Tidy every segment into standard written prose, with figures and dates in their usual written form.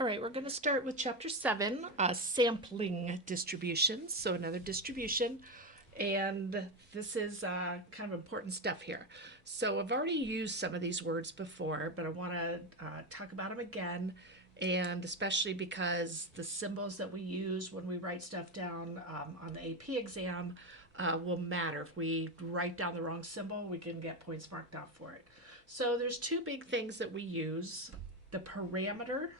All right, we're going to start with chapter 7, sampling distributions. So, another distribution. And this is kind of important stuff here. So, I've already used some of these words before, but I want to talk about them again. And especially because the symbols that we use when we write stuff down on the AP exam will matter. If we write down the wrong symbol, we can get points marked off for it. So, there's two big things that we use: the parameter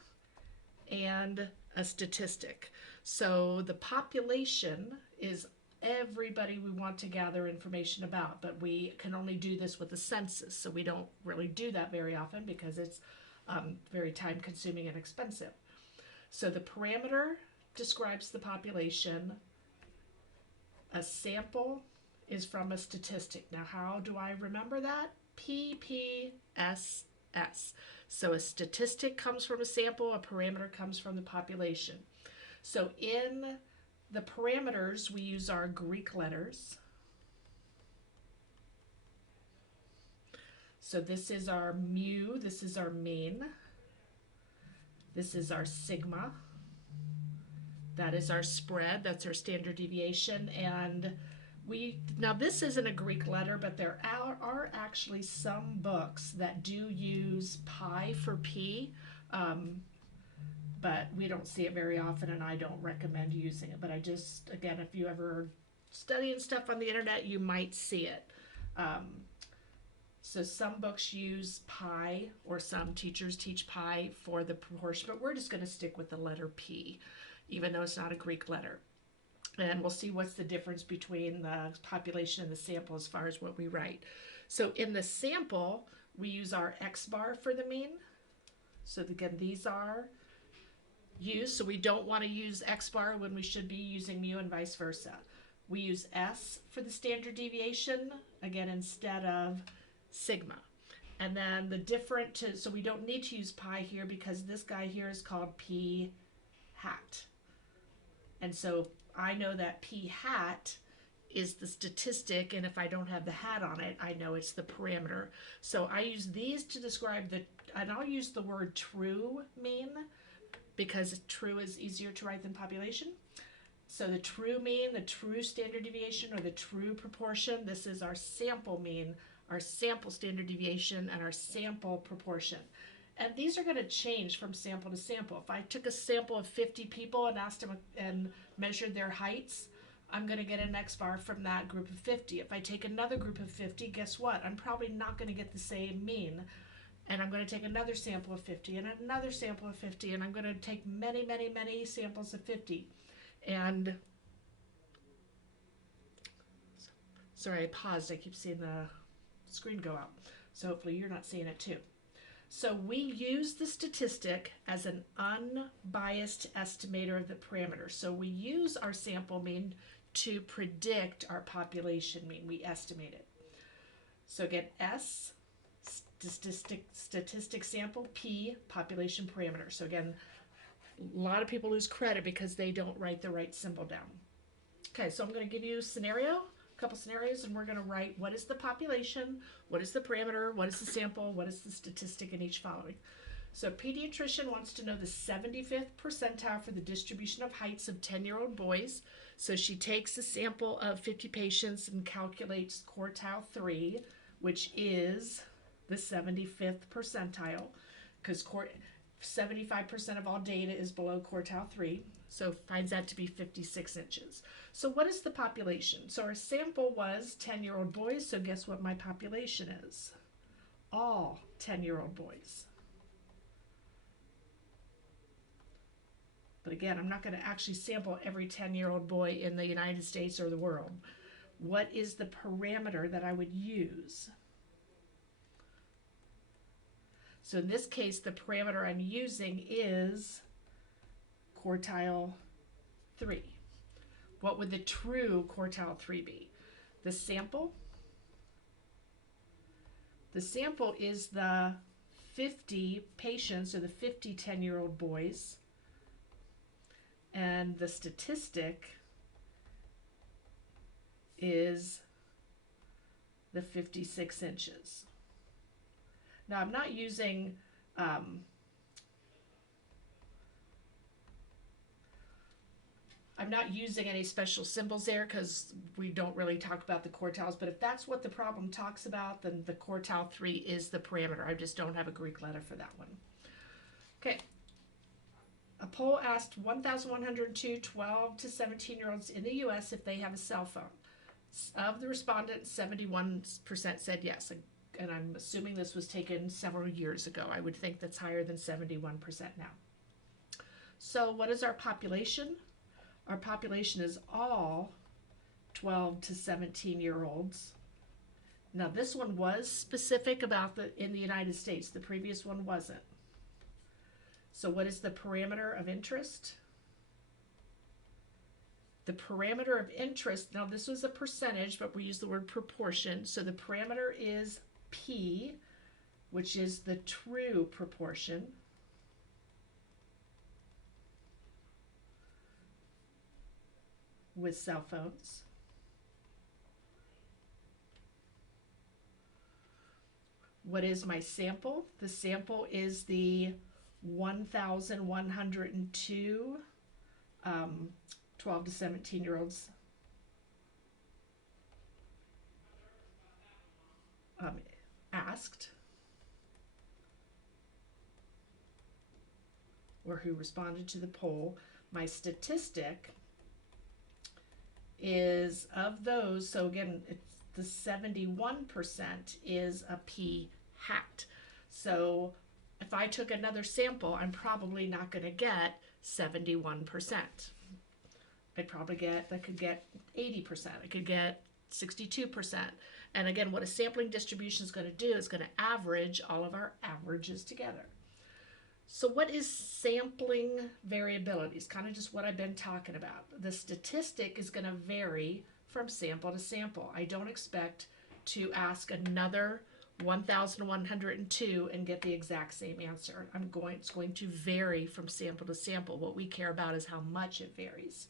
and a statistic. So the population is everybody we want to gather information about, but we can only do this with a census. So we don't really do that very often because it's very time consuming and expensive. So the parameter describes the population. A sample is from a statistic. Now, how do I remember that? PPSS. So a statistic comes from a sample, a parameter comes from the population. So in the parameters, we use our Greek letters. So this is our mu, this is our mean, this is our sigma, that is our spread, that's our standard deviation, and now this isn't a Greek letter, but there are actually some books that do use pi for p, but we don't see it very often, and I don't recommend using it. But I just, again, if you ever studying stuff on the internet, you might see it. So some books use pi, or some teachers teach pi for the proportion, but we're just going to stick with the letter P, even though it's not a Greek letter. And we'll see what's the difference between the population and the sample as far as what we write. So in the sample, we use our X bar for the mean. So again, these are used, so we don't want to use X bar when we should be using mu and vice versa. We use S for the standard deviation, again, instead of sigma. And then the different, so we don't need to use pi here because this guy here is called P hat. And so I know that P hat is the statistic, and if I don't have the hat on it, I know it's the parameter. So I use these to describe and I'll use the word true mean because true is easier to write than population. So the true mean, the true standard deviation, or the true proportion, this is our sample mean, our sample standard deviation, and our sample proportion. And these are going to change from sample to sample. If I took a sample of 50 people and asked them and measured their heights, I'm going to get an X bar from that group of 50. If I take another group of 50, guess what? I'm probably not going to get the same mean. And I'm going to take another sample of 50 and another sample of 50, and I'm going to take many, many, many samples of 50. And sorry, I paused. I keep seeing the screen go out. So hopefully you're not seeing it too. So we use the statistic as an unbiased estimator of the parameter. So we use our sample mean to predict our population mean. We estimate it. So again, S, statistic sample, P, population parameter. So again, a lot of people lose credit because they don't write the right symbol down. Okay, so I'm going to give you a couple scenarios, and we're going to write what is the population, what is the parameter, what is the sample, what is the statistic in each following. So a pediatrician wants to know the 75th percentile for the distribution of heights of 10-year-old boys. So she takes a sample of 50 patients and calculates quartile 3, which is the 75th percentile, because 75% of all data is below quartile 3, so finds that to be 56 inches. So what is the population? So our sample was 10-year-old boys, so guess what my population is? All 10-year-old boys. But again, I'm not going to actually sample every 10-year-old boy in the United States or the world. What is the parameter that I would use? So in this case, the parameter I'm using is quartile 3. What would the true quartile 3 be? The sample? The sample is the 50 patients, or the 50 10-year-old boys. And the statistic is the 56 inches. Now I'm not using I'm not using any special symbols there because we don't really talk about the quartiles, but if that's what the problem talks about, then the quartile 3 is the parameter. I just don't have a Greek letter for that one. Okay. A poll asked 1,102 12 to 17-year-olds in the U.S. if they have a cell phone. Of the respondents, 71% said yes. And I'm assuming this was taken several years ago. I would think that's higher than 71% now. So what is our population? Our population is all 12 to 17-year-olds. Now this one was specific about in the United States. The previous one wasn't. So what is the parameter of interest? The parameter of interest, now this was a percentage, but we use the word proportion. So the parameter is P, which is the true proportion. With cell phones. What is my sample? The sample is the 1,102 12 to 17-year-olds asked, or who responded to the poll. My statistic is of those, so again, it's the 71% is a P hat. So if I took another sample, I'm probably not going to get 71%. I could get 80%. I could get 62%. And again, what a sampling distribution is going to do is going to average all of our averages together. So what is sampling variability? It's kind of just what I've been talking about. The statistic is going to vary from sample to sample. I don't expect to ask another 1,102 and get the exact same answer. It's going to vary from sample to sample. What we care about is how much it varies.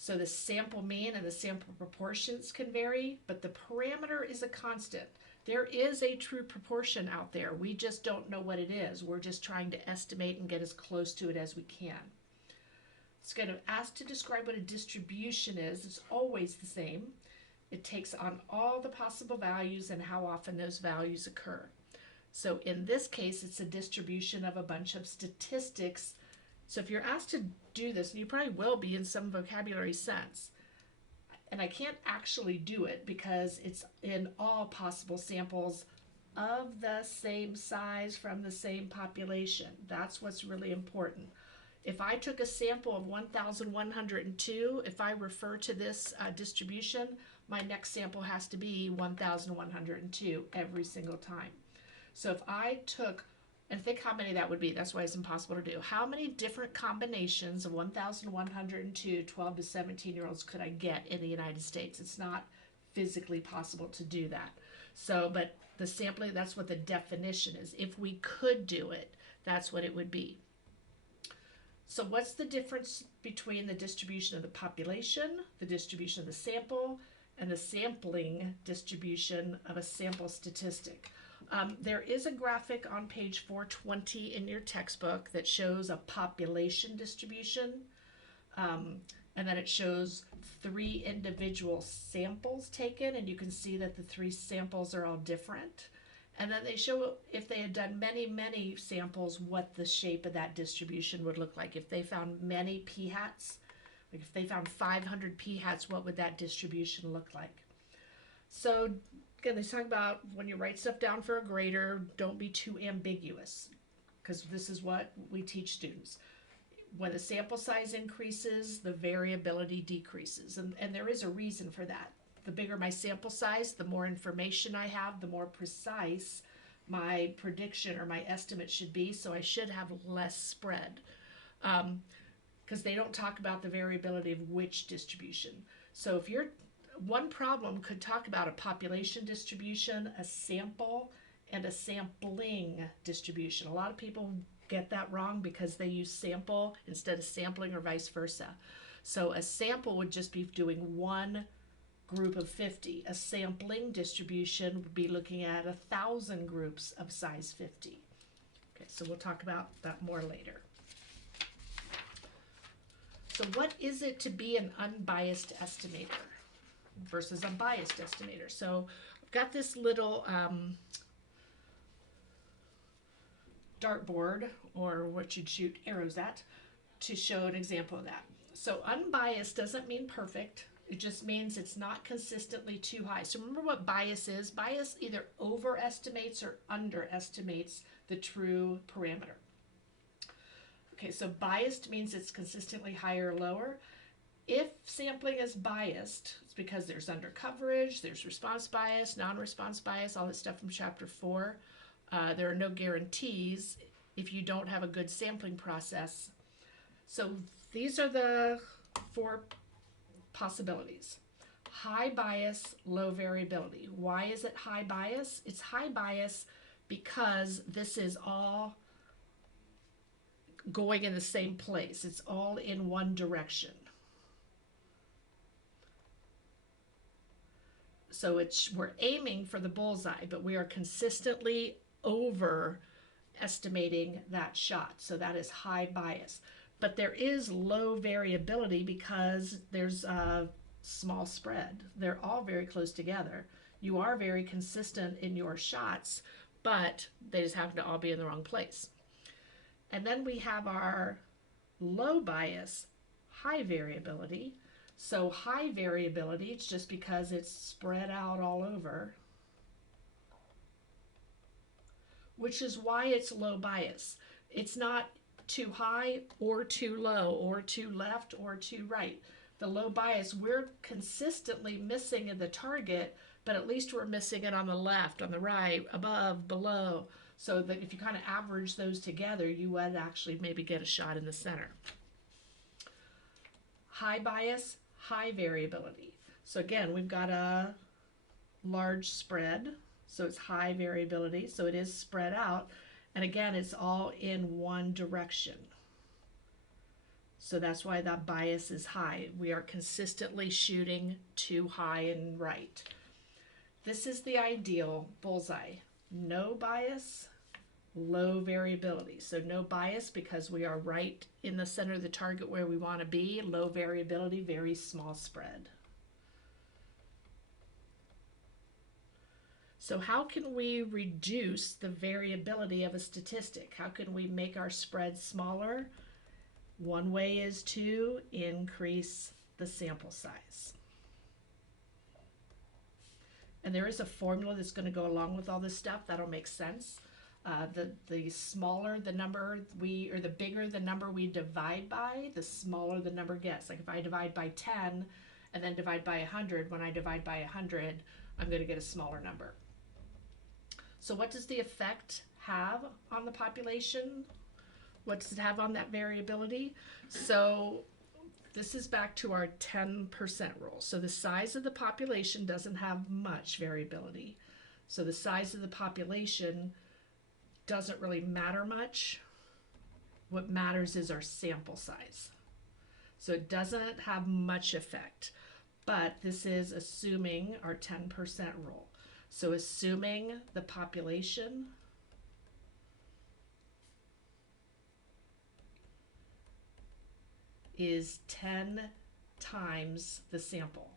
So the sample mean and the sample proportions can vary, but the parameter is a constant. There is a true proportion out there. We just don't know what it is. We're just trying to estimate and get as close to it as we can. It's going to ask to describe what a distribution is. It's always the same. It takes on all the possible values and how often those values occur. So in this case, it's a distribution of a bunch of statistics. So if you're asked to do this, and you probably will be in some vocabulary sense, and I can't actually do it because it's in all possible samples of the same size from the same population. That's what's really important. If I took a sample of 1,102, if I refer to this distribution, my next sample has to be 1,102 every single time. So if I took, and think how many that would be, that's why it's impossible to do. How many different combinations of 1,102 12 to 17-year-olds could I get in the United States? It's not physically possible to do that. So, but the sampling, that's what the definition is. If we could do it, that's what it would be. So what's the difference between the distribution of the population, the distribution of the sample, and the sampling distribution of a sample statistic? There is a graphic on page 420 in your textbook that shows a population distribution, and then it shows 3 individual samples taken, and you can see that the 3 samples are all different. And then they show if they had done many, many samples, what the shape of that distribution would look like. If they found many p-hats, like if they found 500 p-hats, what would that distribution look like? So again, they talk about when you write stuff down for a grader, don't be too ambiguous, because this is what we teach students. When the sample size increases, the variability decreases, and there is a reason for that. The bigger my sample size, the more information I have, the more precise my prediction or my estimate should be, so I should have less spread. Because they don't talk about the variability of which distribution. So if you're, one problem could talk about a population distribution, a sample, and a sampling distribution. A lot of people get that wrong because they use sample instead of sampling or vice versa. So a sample would just be doing one group of 50. A sampling distribution would be looking at 1,000 groups of size 50. Okay, so we'll talk about that more later. So what is it to be an unbiased estimator versus a biased estimator? So I've got this little dartboard, or what you'd shoot arrows at, to show an example of that. So unbiased doesn't mean perfect. It just means it's not consistently too high. So remember what bias is. Bias either overestimates or underestimates the true parameter. Okay, so biased means it's consistently higher or lower. If sampling is biased, it's because there's undercoverage, there's response bias, non-response bias, all this stuff from chapter 4. There are no guarantees if you don't have a good sampling process. So these are the 4 possibilities. High bias, low variability. Why is it high bias? It's high bias because this is all going in the same place. It's all in one direction. So we're aiming for the bullseye, but we are consistently overestimating that shot. So that is high bias. But there is low variability because there's a small spread. They're all very close together. You are very consistent in your shots, but they just happen to all be in the wrong place. And then we have our low bias, high variability. So high variability, it's just because it's spread out all over, which is why it's low bias. It's not too high or too low or too left or too right. The low bias, we're consistently missing in the target, but at least we're missing it on the left, on the right, above, below. So that if you kind of average those together, you would actually maybe get a shot in the center. High bias, high variability. So again, we've got a large spread, so it's high variability, so it is spread out. And again, it's all in one direction. So that's why that bias is high. We are consistently shooting too high and right. This is the ideal bullseye. No bias, low variability. So no bias because we are right in the center of the target where we want to be. Low variability, very small spread. So how can we reduce the variability of a statistic? How can we make our spread smaller? One way is to increase the sample size. And there is a formula that's going to go along with all this stuff. That'll make sense. The smaller the number or the bigger the number we divide by, the smaller the number gets. Like if I divide by 10 and then divide by 100, when I divide by 100, I'm going to get a smaller number. So what does the effect have on the population? What does it have on that variability? So this is back to our 10% rule. So the size of the population doesn't have much variability. So the size of the population doesn't really matter much. What matters is our sample size. So it doesn't have much effect, but this is assuming our 10% rule. So assuming the population is 10 times the sample.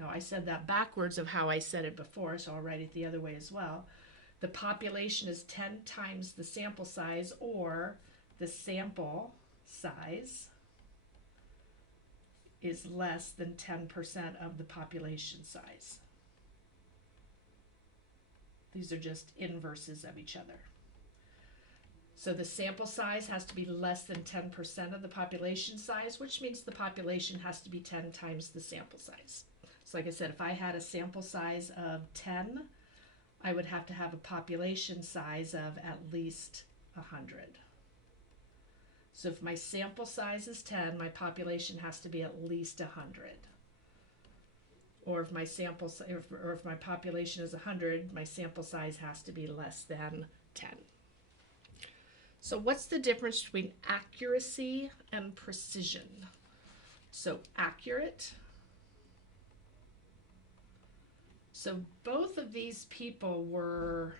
Now I said that backwards of how I said it before, so I'll write it the other way as well. The population is 10 times the sample size, or the sample size is less than 10% of the population size. These are just inverses of each other. So the sample size has to be less than 10% of the population size, which means the population has to be 10 times the sample size. So like I said, if I had a sample size of 10, I would have to have a population size of at least 100. So if my sample size is 10, my population has to be at least 100. Or if my population is 100, my sample size has to be less than 10. So what's the difference between accuracy and precision? So accurate. So both of these people were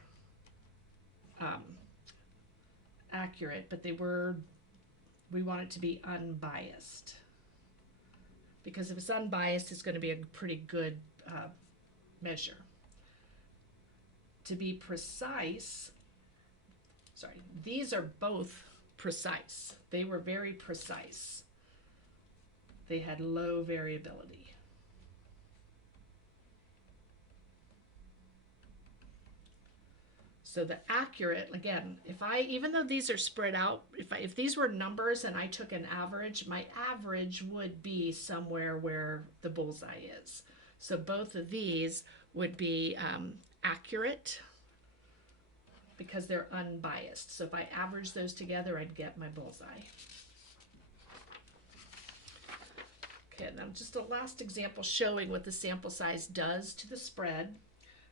accurate, but they were we want it to be unbiased. Because if it's unbiased, it's going to be a pretty good measure. To be precise, sorry, these are both precise. They were very precise. They had low variability. So the accurate, again, even though these are spread out, if these were numbers and I took an average, my average would be somewhere where the bullseye is. So both of these would be accurate because they're unbiased. So if I average those together, I'd get my bullseye. Okay, now just a last example showing what the sample size does to the spread.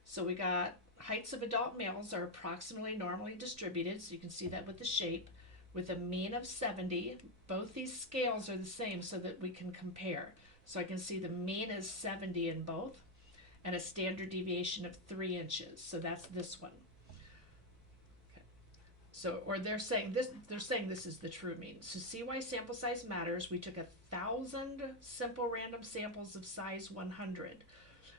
So we got heights of adult males are approximately normally distributed, so you can see that with the shape, with a mean of 70. Both these scales are the same so that we can compare. So I can see the mean is 70 in both, and a standard deviation of 3 inches. So that's this one. Okay. So, or they're saying this is the true mean. So see why sample size matters. We took 1,000 simple random samples of size 100.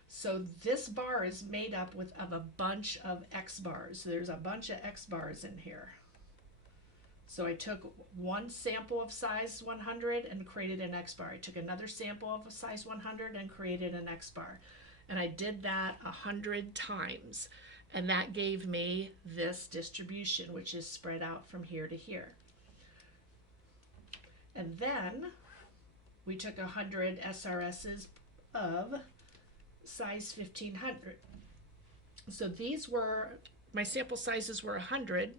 So this bar is made up of a bunch of X bars. So there's a bunch of X bars in here. So I took one sample of size 100 and created an X bar. I took another sample of size 100 and created an X bar. And I did that 100 times. And that gave me this distribution, which is spread out from here to here. And then we took 100 SRSs of size 1500. So these were, my sample sizes were 100,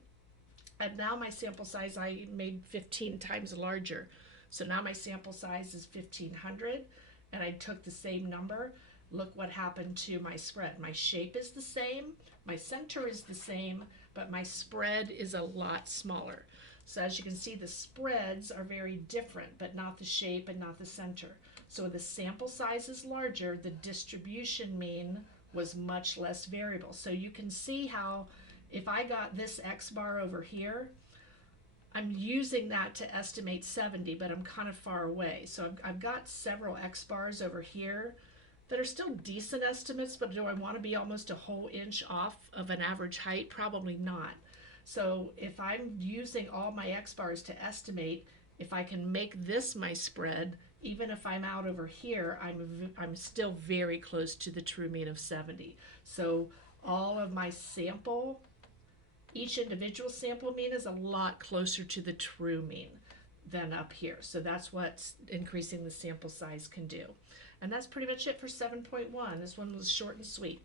and now my sample size I made 15 times larger. So now my sample size is 1500, and I took the same number. Look what happened to my spread. My shape is the same, my center is the same, but my spread is a lot smaller. So as you can see, the spreads are very different, but not the shape and not the center. So the sample size is larger, the distribution mean was much less variable. So you can see how if I got this X bar over here, I'm using that to estimate 70, but I'm kind of far away. So I've got several X bars over here that are still decent estimates, but do I want to be almost a whole inch off of an average height? Probably not. So if I'm using all my X bars to estimate, if I can make this my spread, even if I'm out over here, I'm still very close to the true mean of 70. So all of my sample, each individual sample mean is a lot closer to the true mean than up here. So that's what increasing the sample size can do. And that's pretty much it for 7.1. This one was short and sweet.